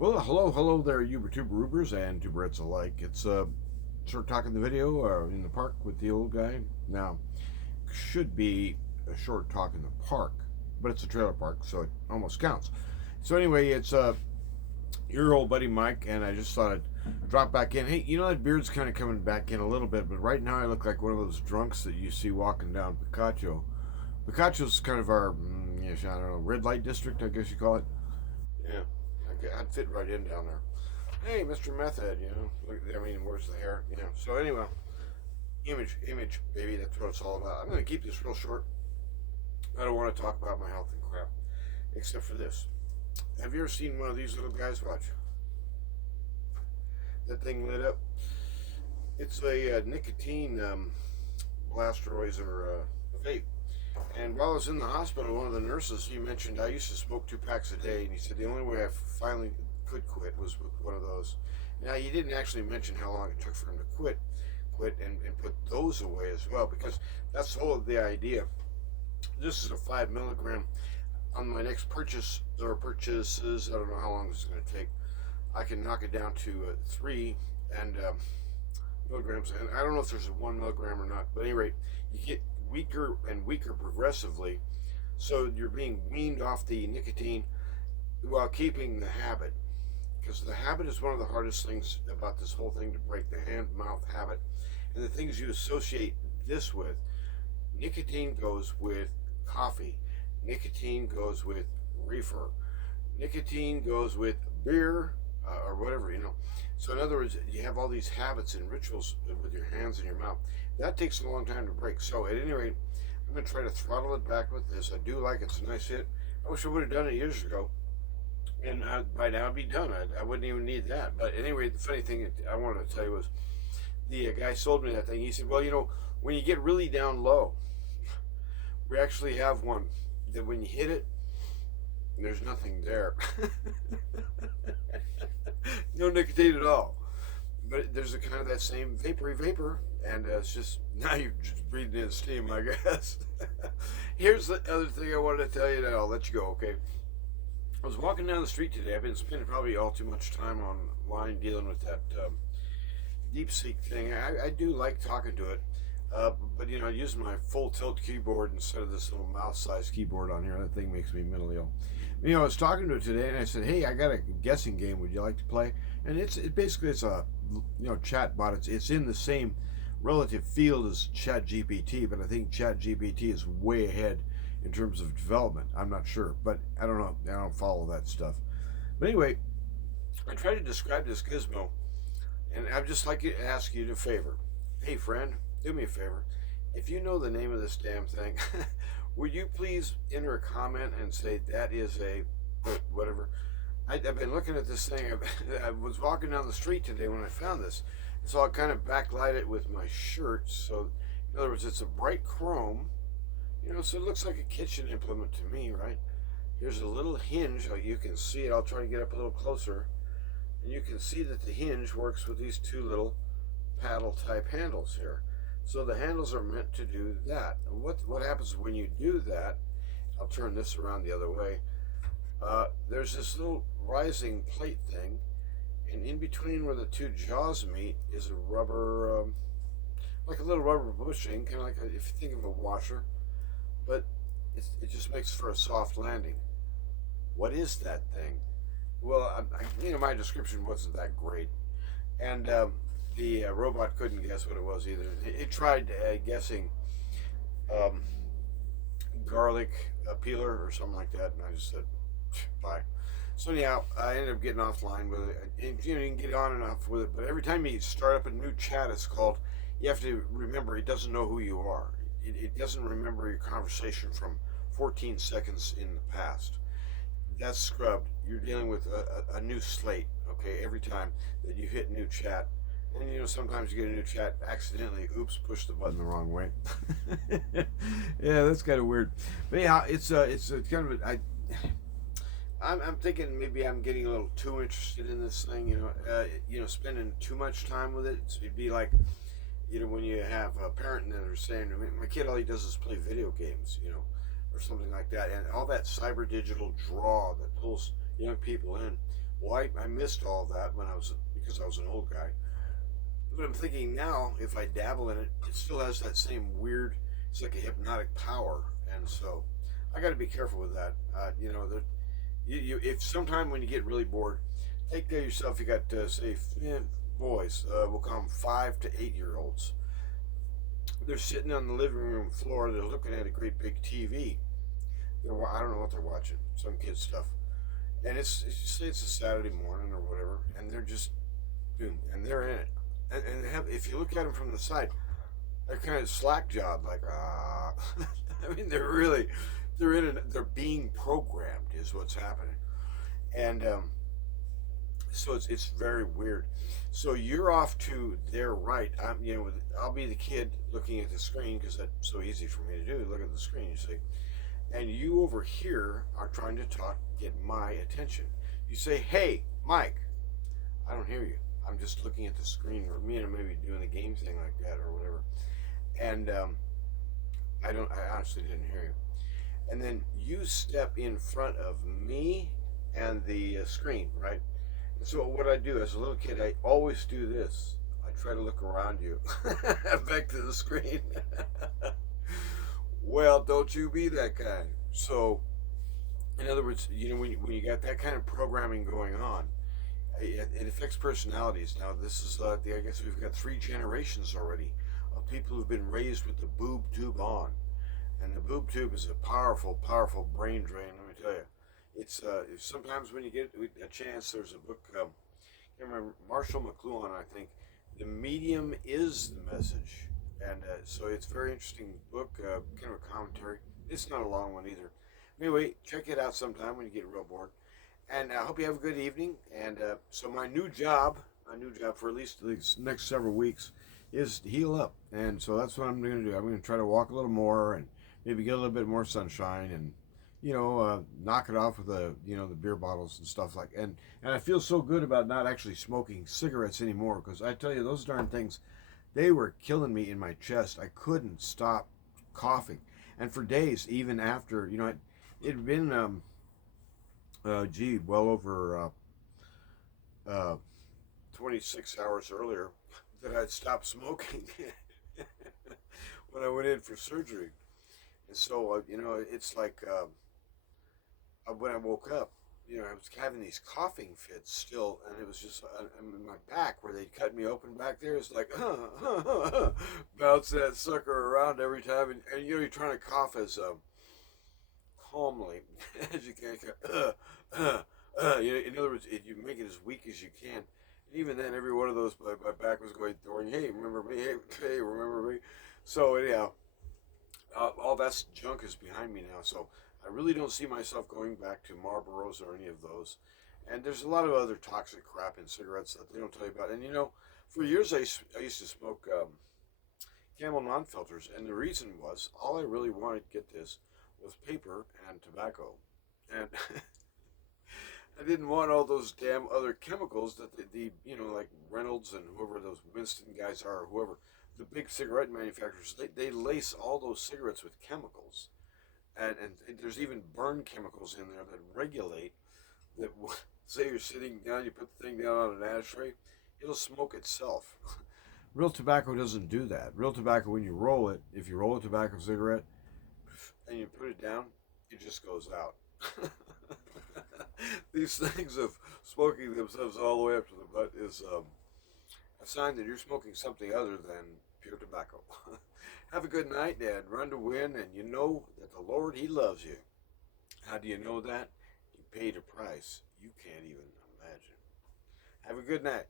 Well, hello there, YouTubers and tuberettes alike. It's short talk in the video or in the park with the old guy. Now, should be a short talk in the park, but it's a trailer park, so it almost counts. So anyway, it's your old buddy Mike, and I just thought I'd drop back in. Hey, that beard's kind of coming back in a little bit, but right now I look like one of those drunks that you see walking down Picacho. Picacho's kind of our, yes, I don't know, red light district, I guess you call it. Yeah, I'd fit right in down there. Hey, Mr. Method, where's the hair? So anyway, image, baby, that's what it's all about. I'm going to keep this real short. I don't want to talk about my health and crap, except for this. Have you ever seen one of these little guys? Watch. That thing lit up. It's a nicotine blasteroids or vape. And while I was in the hospital, one of the nurses, he mentioned I used to smoke 2 packs a day, and he said the only way I finally could quit was with one of those. Now, he didn't actually mention how long it took for him to quit and put those away as well, because that's the whole of the idea. This is a 5 milligram. On my next purchase or purchases, I don't know how long this is going to take. I can knock it down to 3 and milligrams, and I don't know if there's a 1 milligram or not. But at any rate, you get weaker and weaker progressively, so you're being weaned off the nicotine while keeping the habit. Because the habit is one of the hardest things about this whole thing, to break the hand-mouth habit. And the things you associate this with, nicotine goes with coffee, nicotine goes with reefer, nicotine goes with beer, or whatever. So in other words, you have all these habits and rituals with your hands and your mouth. That takes a long time to break. So at any rate, I'm going to try to throttle it back with this. I do like it. It's a nice hit. I wish I would have done it years ago, and by now I'd be done. I wouldn't even need that. But anyway, the funny thing I wanted to tell you was, the guy sold me that thing. He said, well, when you get really down low, we actually have one that when you hit it, there's nothing there. No nicotine at all. But there's a kind of that same vapor, and it's just, now you're just breathing in steam, I guess. Here's the other thing I wanted to tell you, and I'll let you go, okay? I was walking down the street today. I've been spending probably all too much time online dealing with that DeepSeek thing. I do like talking to it, but I use my full tilt keyboard instead of this little mouse-sized keyboard on here. That thing makes me mentally ill. I was talking to it today, and I said, "Hey, I got a guessing game. Would you like to play?" And it's a chat bot. It's in the same relative field as ChatGPT, but I think ChatGPT is way ahead in terms of development. I'm not sure, but I don't know. I don't follow that stuff. But anyway, I tried to describe this gizmo, and I'd just like to ask you a favor. Hey, friend, do me a favor. If you know the name of this damn thing, would you please enter a comment and say that is a whatever? I've been looking at this thing. I was walking down the street today when I found this, so I kind of backlight it with my shirt. So, in other words, it's a bright chrome, so it looks like a kitchen implement to me, right? Here's a little hinge. You can see it. I'll try to get up a little closer, and you can see that the hinge works with these two little paddle type handles here. So the handles are meant to do that. And what happens when you do that? I'll turn this around the other way. There's this little rising plate thing, and in between where the two jaws meet is a rubber, like a little rubber bushing, kind of like if you think of a washer, but it just makes for a soft landing. What is that thing? Well, my description wasn't that great, and the robot couldn't guess what it was either. It tried guessing garlic peeler or something like that, and I just said, bye. So anyhow, I ended up getting offline with it. And, you can get on and off with it, but every time you start up a new chat, it's called, you have to remember it doesn't know who you are. It doesn't remember your conversation from 14 seconds in the past. That's scrubbed. You're dealing with a new slate, okay, every time that you hit new chat. And sometimes you get a new chat accidentally. Oops, push the button the wrong way. Yeah, that's kind of weird. But anyhow, it's kind of I'm thinking maybe I'm getting a little too interested in this thing. Spending too much time with it. It'd be like, when you have a parent and they're saying, my kid, all he does is play video games, or something like that, and all that cyber digital draw that pulls young people in. Well, I missed all that when I was because I was an old guy. But I'm thinking now, if I dabble in it, it still has that same weird. It's like a hypnotic power, and so I got to be careful with that. If sometime when you get really bored, take care of yourself. You got say boys. We'll call them 5 to 8 year olds. They're sitting on the living room floor. They're looking at a great big TV. I don't know what they're watching. Some kids stuff, and it's a Saturday morning or whatever, and they're just boom, and they're in it. And if you look at them from the side, they're kind of slack jawed, like ah. I mean, they're in it. They're being programmed, is what's happening, and so it's very weird. So you're off to their right. I'll be the kid looking at the screen because that's so easy for me to do. Look at the screen, you see, and you over here are trying to talk, get my attention. You say, "Hey, Mike." I don't hear you. I'm just looking at the screen, or me and maybe doing a game thing like that, or whatever. And I don't. I honestly didn't hear you. And then you step in front of me and the screen, right? And so what I do as a little kid, I always do this. I try to look around you, back to the screen. Well, don't you be that guy. So, in other words, when you got that kind of programming going on, it affects personalities. Now, this is I guess we've got 3 generations already of people who've been raised with the boob tube on, and the boob tube is a powerful, powerful brain drain. Let me tell you, it's sometimes when you get a chance, there's a book. I can't remember, Marshall McLuhan, I think. The medium is the message, and so it's a very interesting book, kind of a commentary. It's not a long one either. Anyway, check it out sometime when you get real bored. And I hope you have a good evening. And so my new job for at least the next several weeks is to heal up. And so that's what I'm going to do. I'm going to try to walk a little more and maybe get a little bit more sunshine and, knock it off with the beer bottles and stuff like. And I feel so good about not actually smoking cigarettes anymore, because I tell you, those darn things, they were killing me in my chest. I couldn't stop coughing. And for days, even after, it'd been, well over 26 hours earlier that I'd stopped smoking when I went in for surgery. And so, it's like when I woke up, I was having these coughing fits still, and it was just in my back where they cut me open back there. It's like, bounce that sucker around every time. And you're trying to cough as calmly as you can. In other words, you make it as weak as you can. And even then, every one of those, my back was going, hey, remember me? Hey, remember me? So anyhow, all that junk is behind me now. So I really don't see myself going back to Marlboros or any of those. And there's a lot of other toxic crap in cigarettes that they don't tell you about. And for years I used to smoke Camel non-filters, and the reason was all I really wanted, get this, was paper and tobacco. And I didn't want all those damn other chemicals that like Reynolds and whoever those Winston guys are, or whoever, the big cigarette manufacturers, they lace all those cigarettes with chemicals. And there's even burn chemicals in there that regulate that. Say you're sitting down, you put the thing down on an ashtray, it'll smoke itself. Real tobacco doesn't do that. Real tobacco, when you roll it, if you roll a tobacco cigarette and you put it down, it just goes out. These things of smoking themselves all the way up to the butt is a sign that you're smoking something other than pure tobacco. Have a good night, Dad. Run to win, and you know that the Lord, He loves you. How do you know that? He paid a price you can't even imagine. Have a good night.